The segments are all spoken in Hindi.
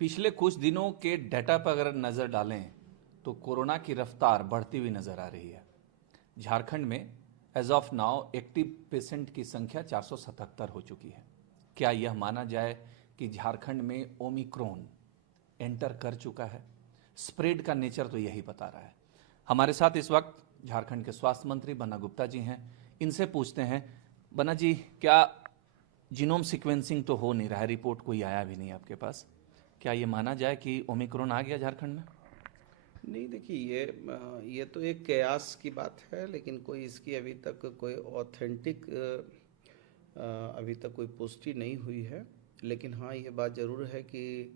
पिछले कुछ दिनों के डाटा पर अगर नज़र डालें तो कोरोना की रफ्तार बढ़ती हुई नज़र आ रही है। झारखंड में as of now active patient की संख्या 477 हो चुकी है। क्या यह माना जाए कि झारखंड में ओमिक्रॉन एंटर कर चुका है? स्प्रेड का नेचर तो यही बता रहा है। हमारे साथ इस वक्त झारखंड के स्वास्थ्य मंत्री बन्ना गुप्ता जी हैं। इनसे पूछते हैं, बन्ना जी, क्या जीनोम सीक्वेंसिंग तो हो नहीं रहा है, रिपोर्ट कोई आया भी नहीं आपके पास, क्या ये माना जाए कि ओमिक्रॉन आ गया झारखंड में? नहीं, देखिए ये तो एक कयास की बात है, लेकिन कोई इसकी अभी तक कोई ऑथेंटिक अभी तक कोई पुष्टि नहीं हुई है। लेकिन हाँ, ये बात ज़रूर है कि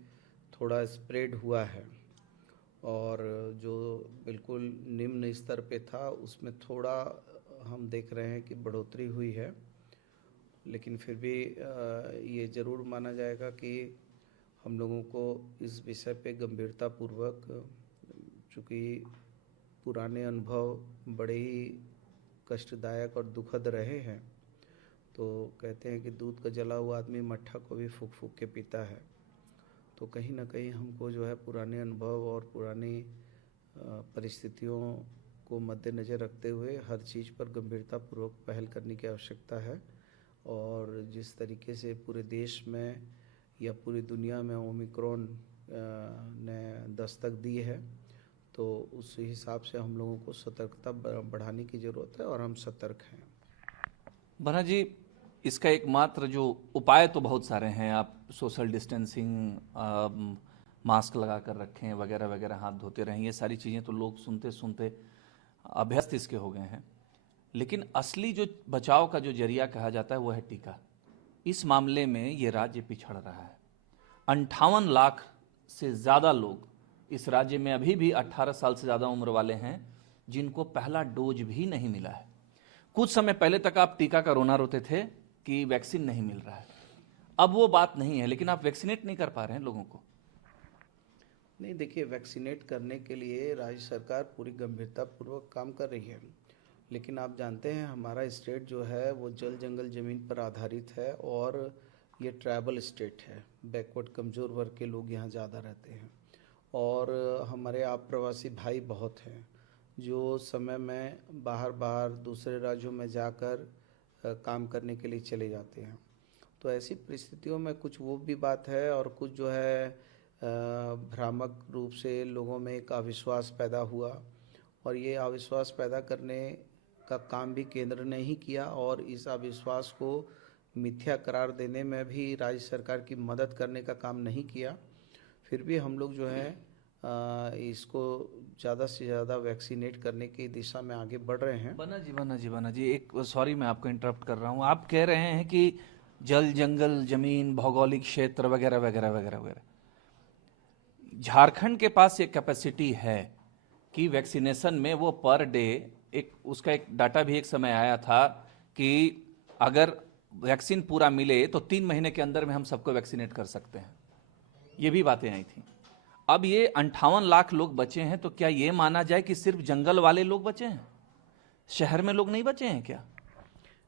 थोड़ा स्प्रेड हुआ है और जो बिल्कुल निम्न स्तर पे था उसमें थोड़ा हम देख रहे हैं कि बढ़ोतरी हुई है। लेकिन फिर भी ये ज़रूर माना जाएगा कि हम लोगों को इस विषय पे गंभीरतापूर्वक, चूँकि पुराने अनुभव बड़े ही कष्टदायक और दुखद रहे हैं, तो कहते हैं कि दूध का जला हुआ आदमी मट्ठा को भी फूंक फूंक के पीता है। तो कहीं ना कहीं हमको जो है पुराने अनुभव और पुरानी परिस्थितियों को मद्देनज़र रखते हुए हर चीज़ पर गंभीरतापूर्वक पहल करने की आवश्यकता है। और जिस तरीके से पूरे देश में या पूरी दुनिया में ओमिक्रॉन ने दस्तक दी है, तो उस हिसाब से हम लोगों को सतर्कता बढ़ाने की ज़रूरत है और हम सतर्क हैं। बन्ना जी, इसका एकमात्र जो उपाय तो बहुत सारे हैं। आप सोशल डिस्टेंसिंग, मास्क लगा कर रखें, वगैरह वगैरह, हाथ धोते रहें, ये सारी चीज़ें तो लोग सुनते सुनते अभ्यस्त इसके हो गए हैं। लेकिन असली जो बचाव का जो जरिया कहा जाता है वो है टीका। इस मामले में ये राज्य पिछड़ रहा है। 58 लाख से ज़्यादा लोग इस राज्य में अभी भी 18 साल से ज़्यादा उम्र वाले हैं जिनको पहला डोज भी नहीं मिला है। कुछ समय पहले तक आप टीका का रोना रोते थे कि वैक्सीन नहीं मिल रहा है। अब वो बात नहीं है, लेकिन आप वैक्सीनेट नहीं कर पा रहे हैं लोगों को। नहीं, देखिए, वैक्सीनेट करने के लिए राज्य सरकार पूरी गंभीरतापूर्वक काम कर रही है। लेकिन आप जानते हैं हमारा स्टेट जो है वो जल जंगल ज़मीन पर आधारित है और ये ट्राइबल स्टेट है। बैकवर्ड कमज़ोर वर्ग के लोग यहाँ ज़्यादा रहते हैं और हमारे आप्रवासी भाई बहुत हैं जो समय में बाहर बाहर दूसरे राज्यों में जाकर काम करने के लिए चले जाते हैं। तो ऐसी परिस्थितियों में कुछ वो भी बात है और कुछ जो है भ्रामक रूप से लोगों में एक अविश्वास पैदा हुआ और ये अविश्वास पैदा करने का काम भी केंद्र ने ही किया और इस अविश्वास को मिथ्या करार देने में भी राज्य सरकार की मदद करने का काम नहीं किया। फिर भी हम लोग जो है इसको ज़्यादा से ज़्यादा वैक्सीनेट करने की दिशा में आगे बढ़ रहे हैं। बन्ना जी, एक सॉरी, मैं आपको इंटरप्ट कर रहा हूँ। आप कह रहे हैं कि जल जंगल जमीन, भौगोलिक क्षेत्र, वगैरह वगैरह वगैरह वगैरह, झारखंड के पास ये कैपेसिटी है कि वैक्सीनेशन में वो पर डे, एक उसका एक डाटा भी एक समय आया था कि अगर वैक्सीन पूरा मिले तो 3 महीने के अंदर में हम सबको वैक्सीनेट कर सकते हैं। ये भी बातें आई थी। अब ये 58 लाख लोग बचे हैं, तो क्या ये माना जाए कि सिर्फ जंगल वाले लोग बचे हैं, शहर में लोग नहीं बचे हैं क्या?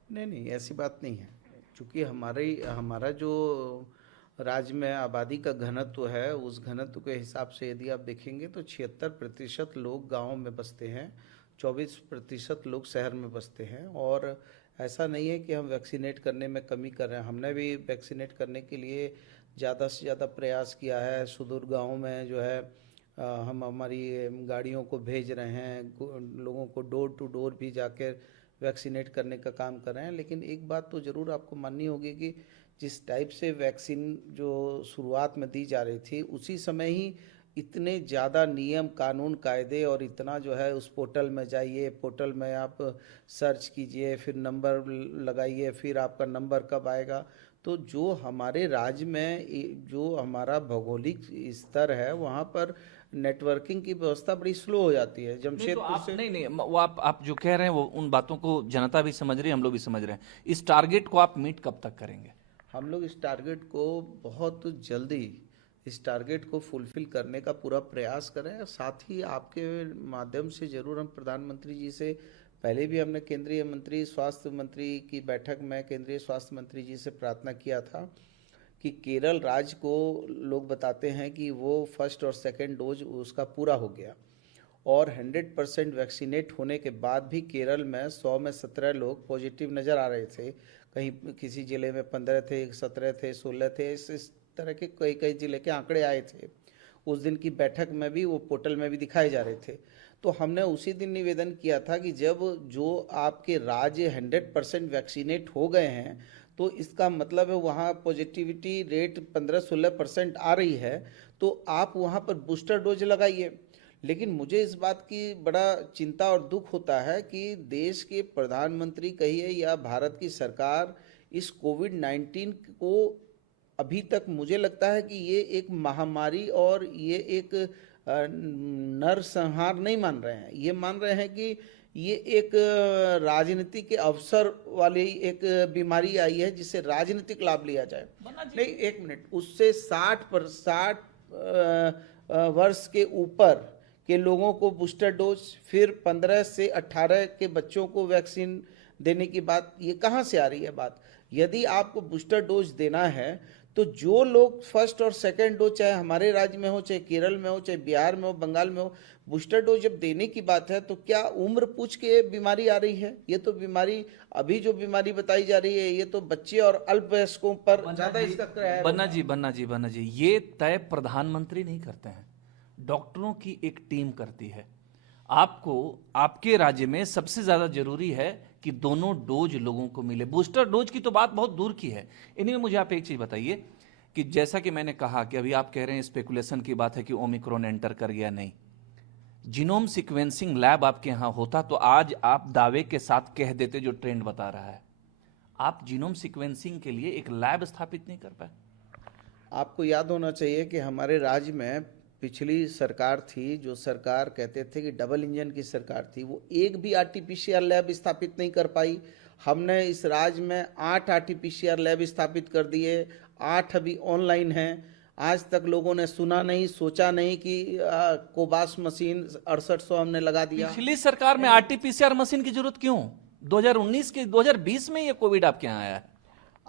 नहीं नहीं, ऐसी बात नहीं है। चूँकि हमारा जो राज्य में आबादी का घनत्व है, उस घनत्व के हिसाब से यदि आप देखेंगे तो 76% लोग गाँव में बसते हैं, 24% लोग शहर में बसते हैं। और ऐसा नहीं है कि हम वैक्सीनेट करने में कमी कर रहे हैं। हमने भी वैक्सीनेट करने के लिए ज़्यादा से ज़्यादा प्रयास किया है। सुदूर गाँव में जो है हम हमारी गाड़ियों को भेज रहे हैं, लोगों को डोर टू डोर भी जाकर वैक्सीनेट करने का काम कर रहे हैं। लेकिन एक बात तो ज़रूर आपको माननी होगी कि जिस टाइप से वैक्सीन जो शुरुआत में दी जा रही थी, उसी समय ही इतने ज़्यादा नियम कानून कायदे और इतना जो है, उस पोर्टल में जाइए, पोर्टल में आप सर्च कीजिए, फिर नंबर लगाइए, फिर आपका नंबर कब आएगा। तो जो हमारे राज्य में जो हमारा भौगोलिक स्तर है, वहाँ पर नेटवर्किंग की व्यवस्था बड़ी स्लो हो जाती है। नहीं तो जमशेदपुर आप, से नहीं नहीं, वो आप जो कह रहे हैं वो उन बातों को जनता भी समझ रही है, हम लोग भी समझ रहे हैं। इस टारगेट को आप मीट कब तक करेंगे? हम लोग इस टारगेट को बहुत जल्दी इस टारगेट को फुलफिल करने का पूरा प्रयास करें। साथ ही आपके माध्यम से ज़रूर हम प्रधानमंत्री जी से, पहले भी हमने केंद्रीय मंत्री स्वास्थ्य मंत्री की बैठक में केंद्रीय स्वास्थ्य मंत्री जी से प्रार्थना किया था कि केरल राज्य को लोग बताते हैं कि वो फर्स्ट और सेकंड डोज उसका पूरा हो गया, और 100% वैक्सीनेट होने के बाद भी केरल में 100 में 17 लोग पॉजिटिव नज़र आ रहे थे। कहीं किसी ज़िले में 15 थे, 17 थे, 16 थे, इस तरह के कई कई ज़िले के आंकड़े आए थे। उस दिन की बैठक में भी वो पोर्टल में भी दिखाए जा रहे थे। तो हमने उसी दिन निवेदन किया था कि जब जो आपके राज्य 100% वैक्सीनेट हो गए हैं, तो इसका मतलब है वहाँ पॉजिटिविटी रेट 15-16% आ रही है, तो आप वहाँ पर बूस्टर डोज लगाइए। लेकिन मुझे इस बात की बड़ा चिंता और दुख होता है कि देश के प्रधानमंत्री कहिए या भारत की सरकार इस कोविड-19 को अभी तक मुझे लगता है कि ये एक महामारी और ये एक नरसंहार नहीं मान रहे हैं। ये मान रहे हैं कि ये एक राजनीति के अवसर वाली एक बीमारी आई है जिससे राजनीतिक लाभ लिया जाए। नहीं, एक मिनट, उससे 60 वर्ष के ऊपर के लोगों को बूस्टर डोज, फिर 15 से 18 के बच्चों को वैक्सीन देने की बात, ये कहाँ से आ रही है बात? यदि आपको बूस्टर डोज देना है तो जो लोग फर्स्ट और सेकंड डोज, चाहे हमारे राज्य में हो, चाहे केरल में हो, चाहे बिहार में हो, बंगाल में हो, बूस्टर डोज जब देने की बात है तो क्या उम्र पूछ के बीमारी आ रही है? ये तो बीमारी, अभी जो बीमारी बताई जा रही है, ये तो बच्चे और अल्पवयस्कों पर ज्यादा इसका बन्ना जी, ये तय प्रधानमंत्री नहीं करते हैं, डॉक्टरों की एक टीम करती है। आपको आपके राज्य में सबसे ज्यादा जरूरी है कि दोनों डोज लोगों को मिले। बूस्टर डोज की तो बात बहुत दूर की है। इन्हीं में मुझे आप एक चीज बताइए कि जैसा कि मैंने कहा कि अभी आप कह रहे हैं स्पेकुलेशन की बात है कि ओमिक्रॉन एंटर कर गया, नहीं, जीनोम सीक्वेंसिंग लैब आपके यहां होता तो आज आप दावे के साथ कह देते जो ट्रेंड बता रहा है। आप जीनोम सीक्वेंसिंग के लिए एक लैब स्थापित नहीं कर पाए। आपको याद होना चाहिए कि हमारे राज्य में पिछली सरकार थी, जो सरकार कहते थे कि डबल इंजन की सरकार थी, वो एक भी आरटीपीसीआर लैब स्थापित नहीं कर पाई। हमने इस राज्य में 8 आरटीपीसीआर लैब स्थापित कर दिए, 8 अभी ऑनलाइन हैं। आज तक लोगों ने सुना नहीं, सोचा नहीं कि कोबास मशीन 6800 हमने लगा दिया। पिछली सरकार में आरटीपीसीआर मशीन की जरूरत क्यों? 2019 में ये कोविड आपके यहाँ आया है।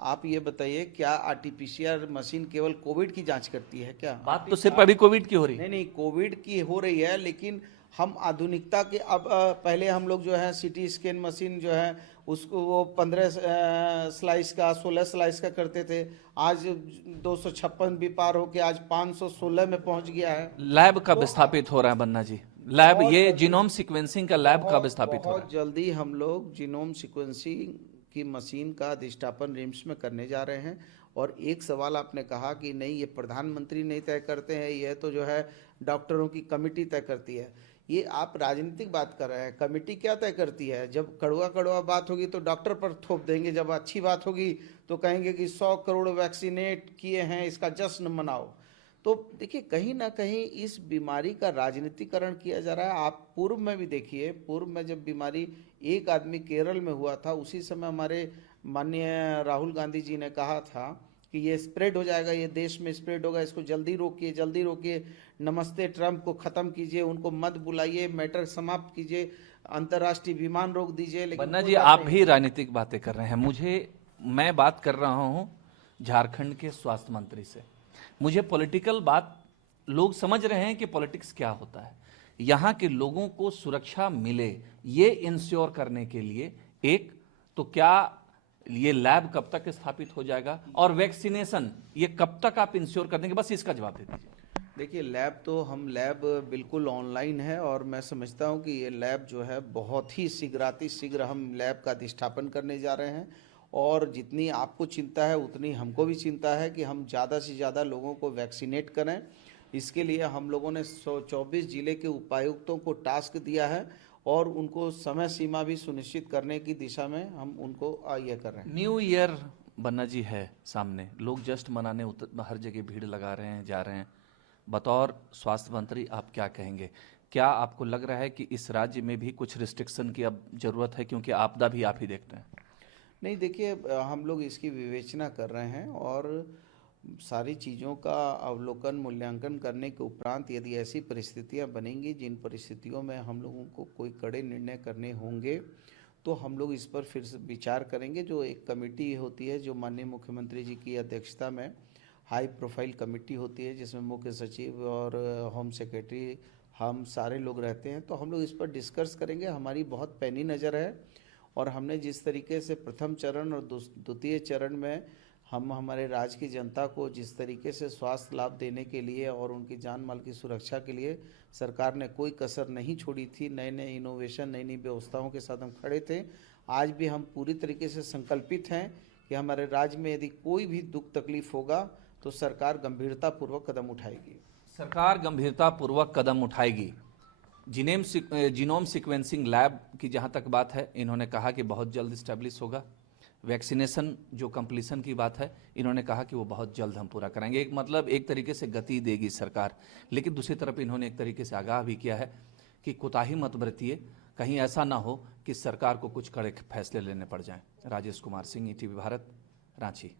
आप ये बताइए, क्या आरटीपीसीआर मशीन केवल कोविड की जांच करती है क्या? बात तो सिर्फ अभी कोविड की हो रही है। नहीं, कोविड की हो रही है, लेकिन हम आधुनिकता के अब पहले हम लोग जो है सीटी स्कैन मशीन जो है उसको वो 15 स्लाइस का, 16 स्लाइस का करते थे। आज 256 भी पार होके आज 516 में पहुंच गया है। लैब कब स्थापित हो रहा है बन्ना जी? लैब, ये जीनोम सीक्वेंसिंग का लैब कब स्थापित हो रहा है? बहुत जल्दी हम लोग जीनोम सीक्वेंसिंग की मशीन का अधिष्ठापन रिम्स में करने जा रहे हैं। और एक सवाल आपने कहा कि नहीं, ये प्रधानमंत्री नहीं तय करते हैं, ये तो जो है डॉक्टरों की कमेटी तय करती है। ये आप राजनीतिक बात कर रहे हैं। कमेटी क्या तय करती है? जब कड़वा कड़वा बात होगी तो डॉक्टर पर थोप देंगे, जब अच्छी बात होगी तो कहेंगे कि 100 करोड़ वैक्सीनेट किए हैं, इसका जश्न मनाओ। तो देखिए, कहीं ना कहीं इस बीमारी का राजनीतिकरण किया जा रहा है। आप पूर्व में भी देखिए, पूर्व में जब बीमारी एक आदमी केरल में हुआ था, उसी समय हमारे माननीय राहुल गांधी जी ने कहा था कि ये स्प्रेड हो जाएगा, ये देश में स्प्रेड होगा, इसको जल्दी रोकिए, जल्दी रोकिए। नमस्ते ट्रंप को ख़त्म कीजिए, उनको मत बुलाइए, मैटर समाप्त कीजिए, अंतर्राष्ट्रीय विमान रोक दीजिए। लेकिन बन्ना जी, आप भी राजनीतिक बातें कर रहे हैं। मैं बात कर रहा हूं झारखंड के स्वास्थ्य मंत्री से। मुझे पॉलिटिकल बात, लोग समझ रहे हैं कि पॉलिटिक्स क्या होता है। यहां के लोगों को सुरक्षा मिले, ये इंश्योर करने के लिए एक तो क्या ये लैब कब तक स्थापित हो जाएगा, और वैक्सीनेशन ये कब तक आप इंश्योर कर देंगे? बस इसका जवाब दे दीजिए। देखिए, लैब तो हम लैब बिल्कुल ऑनलाइन है, और मैं समझता हूँ कि ये लैब जो है बहुत ही शीघ्र हम लैब का अधिष्ठापन करने जा रहे हैं। और जितनी आपको चिंता है उतनी हमको भी चिंता है कि हम ज़्यादा से ज़्यादा लोगों को वैक्सीनेट करें। इसके लिए हम लोगों ने 124 जिले के उपायुक्तों को टास्क दिया है, और उनको समय सीमा भी सुनिश्चित करने की दिशा में हम उनको ये कर रहे हैं। न्यू ईयर बन्ना जी है सामने, लोग जस्ट मनाने हर जगह भीड़ लगा रहे हैं, जा रहे हैं। बतौर स्वास्थ्य मंत्री आप क्या कहेंगे? क्या आपको लग रहा है कि इस राज्य में भी कुछ रिस्ट्रिक्शन की अब जरूरत है, क्योंकि आपदा भी आप ही देखते हैं? नहीं, देखिए, हम लोग इसकी विवेचना कर रहे हैं, और सारी चीज़ों का अवलोकन मूल्यांकन करने के उपरांत यदि ऐसी परिस्थितियां बनेंगी जिन परिस्थितियों में हम लोगों को कोई कड़े निर्णय करने होंगे, तो हम लोग इस पर फिर से विचार करेंगे। जो एक कमेटी होती है जो माननीय मुख्यमंत्री जी की अध्यक्षता में हाई प्रोफाइल कमेटी होती है जिसमें मुख्य सचिव और होम सेक्रेटरी हम सारे लोग रहते हैं। तो हम लोग इस पर डिस्कस करेंगे। हमारी बहुत पैनी नज़र है और हमने जिस तरीके से प्रथम चरण और द्वितीय चरण में हम हमारे राज्य की जनता को जिस तरीके से स्वास्थ्य लाभ देने के लिए और उनकी जान माल की सुरक्षा के लिए सरकार ने कोई कसर नहीं छोड़ी थी, नए नए इनोवेशन, नई नई व्यवस्थाओं के साथ हम खड़े थे। आज भी हम पूरी तरीके से संकल्पित हैं कि हमारे राज्य में यदि कोई भी दुख तकलीफ होगा तो सरकार गंभीरतापूर्वक कदम उठाएगी। सरकार गंभीरतापूर्वक कदम उठाएगी। जीनोम सीक्वेंसिंग लैब की जहां तक बात है, इन्होंने कहा कि बहुत जल्द इस्टेब्लिश होगा। वैक्सीनेशन जो कंप्लीशन की बात है, इन्होंने कहा कि वो बहुत जल्द हम पूरा कराएंगे। एक मतलब एक तरीके से गति देगी सरकार, लेकिन दूसरी तरफ इन्होंने एक तरीके से आगाह भी किया है कि कोताही मत बरतिए, कहीं ऐसा ना हो कि सरकार को कुछ कड़े फैसले लेने पड़ जाएं। राजेश कुमार सिंह, ईटीवी भारत, रांची।